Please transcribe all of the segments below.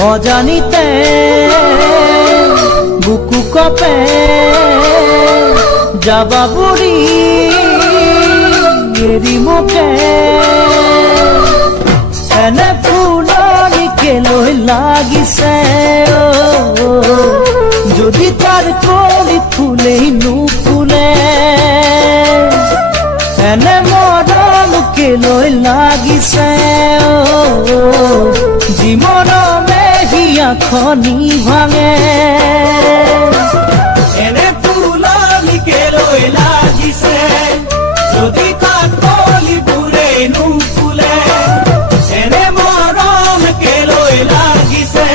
অজানিতে বুকু কপে যাবা বুঢ়ী এৰি মোকে এনে ফুলনিকে লৈ লাগিছে যদি তাৰ কলি ফুলেই নুফুলে এনে মৰমকে লৈ লাগিছে জীৱনৰ মেহিয়া খনি ভাঙে এনে ফুলনিকে লৈ লাগিছে যদি তাৰ কলিবোৰে নুফুলে এনে মৰমকে লৈ লাগিছে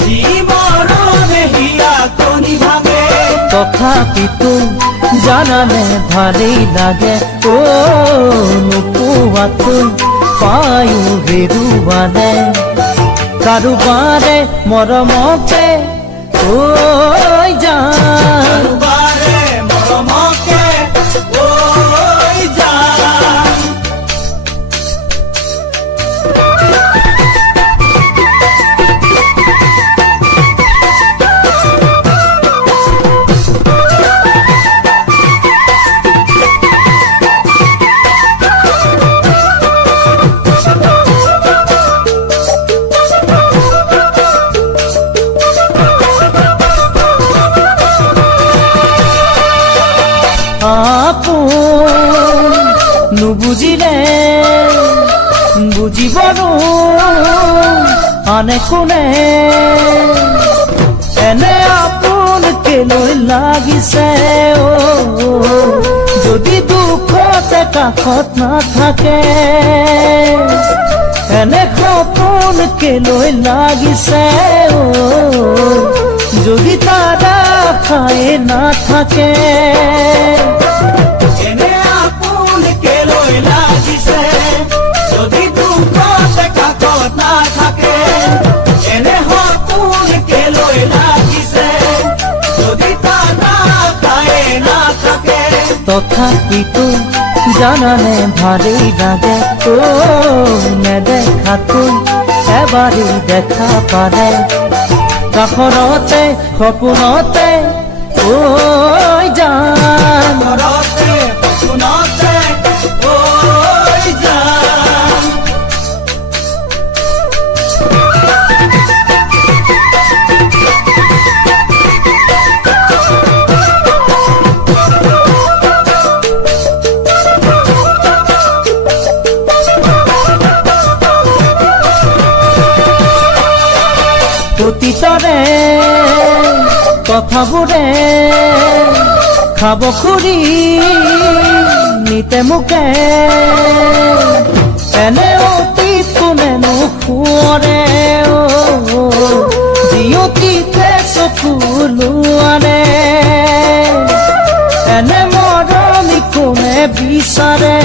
জীৱনৰে হিয়া কণী ভাঙে তথাপিতো জানানে ভালেই লাগে নোপোৱাতো পায়ো হেৰুৱালে কাৰোবাৰে মৰমকে জান বাৰে মৰমকে ঐ জান নুবুজিলে বুজিবনো আনে কোনে এনে আপোনকে লৈ লাগিছে যদি দুখতে কাষত নাথাকে এনে সপোনকে লৈ লাগিছে যদি তাৰ আশায়ে নাথাকে এনে আপোনকে লৈ লাগিছে যদি দুখতে কাষত নাথাকে এনে সপোনকে লৈ লাগিছে যদি তাৰ আশায়ে নাথাকে তথাপিতো জানানে ভালেই লাগে নেদেখাতো এবাৰেই দেখা পালে কাষৰতে সপোনতে জান ঘৰতে সপোনতে ঐ জান অতীতৰে কথাবোৰে খাব খুৰি নিতে মোকে এনে অতীত কোনেনো সোঁৱৰে যি অতীতে চকু লোৱাৰে এনে মৰমি কোনে বিচাৰে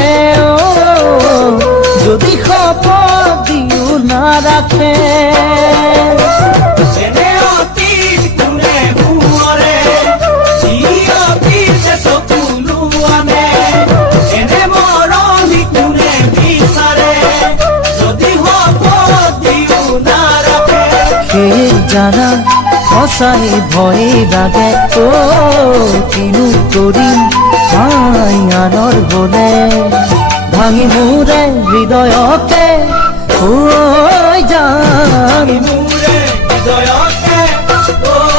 যদি শপত দিও নাৰাখে এনে অতীত কোনে সোঁৱৰে যি অতীতে চকু লোৱানে এনে মৰমি কোনে বিচাৰে যদি শপত দিও নাৰাখে সেয়ে জানা সঁচাই ভয়ে লাগে কিনো কৰিম আনৰ গলে ভাঙি মোৰে হৃদয়তে মোৰে হৃদয়তে ঐ